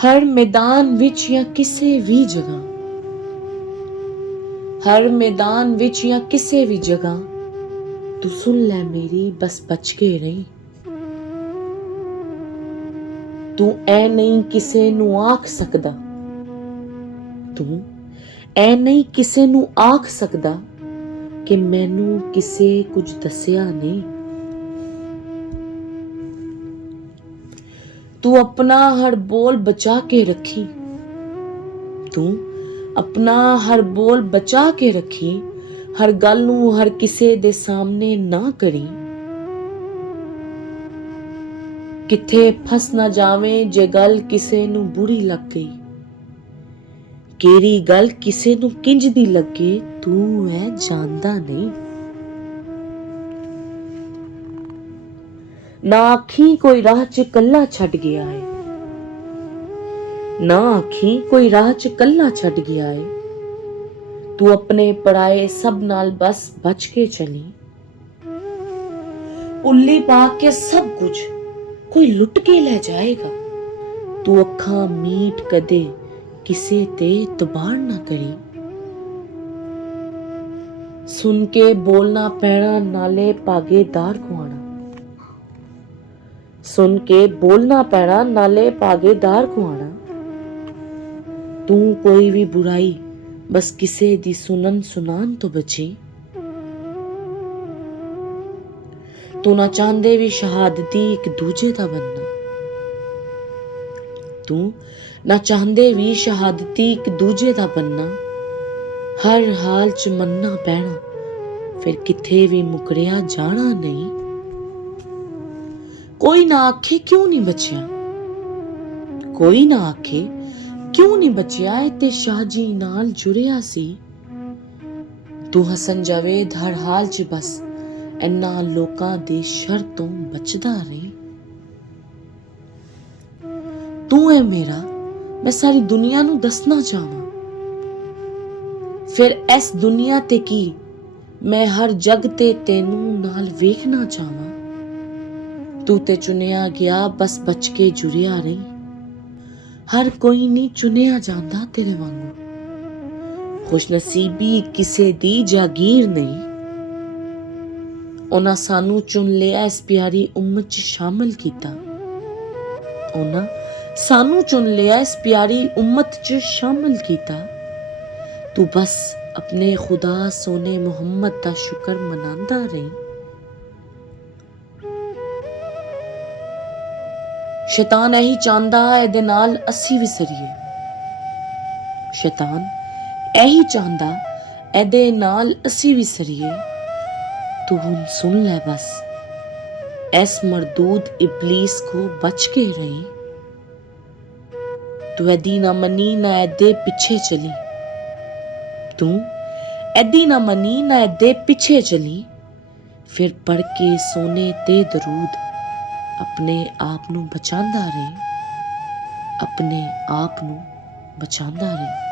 हर मैदान विच या किसे भी जगह, हर मैदान विच या किसे भी जगह, तू सुन ले मेरी बस बच के रही। तू ऐ नहीं किसे नू आख सकदा, तू ऐ नहीं किसे नू आख सकदा कि मैनू किसे कुछ दसिया नहीं। तू अपना हर बोल बचा के रखी, तू अपना हर बोल बचा के रखी, हर गल नू हर किसे दे सामने ना करी। किथे फस ना जावें जे गल किसे नू बुरी लग गई, केरी गल किसे नू किंज दी लगे तू ऐ जानदा नहीं। ना आखी कोई राह च कल्ला छड़ गया है, ना आखी कोई राह च कल्ला छड़ गया है। तू अपने पराए सब नाल बस बच के चली। उल्ली पा के सब कुछ कोई लुट के ले जाएगा। तू अखा मीट कदे किसे ते तबार ना करी। सुन के बोलना पैना नाले पागेदार को आना, सुन के बोलना पैना नाले पागेदार को आना। तू कोई भी बुराई बस किसे दी सुनन सुनान तो बची। तू ना चाहते भी शहादती एक दूजे दा बनना, तू ना चाहते भी शहादती एक दूजे दा बनना। हर हाल च मन्ना पैना फिर किथे भी मुकरिया जाना नहीं। कोई ना आखे क्यों नहीं बचिया, कोई ना आखे क्यों नहीं बचिया ते शाहजी नाल जुड़िया सी। तू हसन जावेद हर हाल च बस इन्ना लोकां दे शर तो बचदा रही। तू है मेरा मैं सारी दुनिया नू दसना चाहवां, फिर इस दुनिया ते की मैं हर जग ते तेनू नाल वेखना चाहवां। तू ते चुनिया गया बस बच के जुड़िया रही। हर कोई नहीं चुनिया जांदा तेरे वांगू, खुशनसीबी किसे दी जागीर नहीं। उन्हां सानू चुन लिया इस प्यारी उम्मत च शामिल कीता, उन्हां सानू चुन लिया इस प्यारी उम्मत च शामिल कीता। तू बस अपने खुदा सोने मुहम्मद दा शुक्र मनांदा रही। शैतान यही चाहता एदे नाल असी भी सरीए, शैतान यही चाहता एदे नाल असी भी सरीए। तू हुन सुन ले बस इस मरदूद इबलीस को बच के रही। तू एदी ना मनी ना एदे पीछे चली, तू एदी ना मनी ना एदे पीछे चली। फिर पढ़ के सोने ते दरूद अपने आप नू बचांदा रही, अपने आप नू बचांदा रही।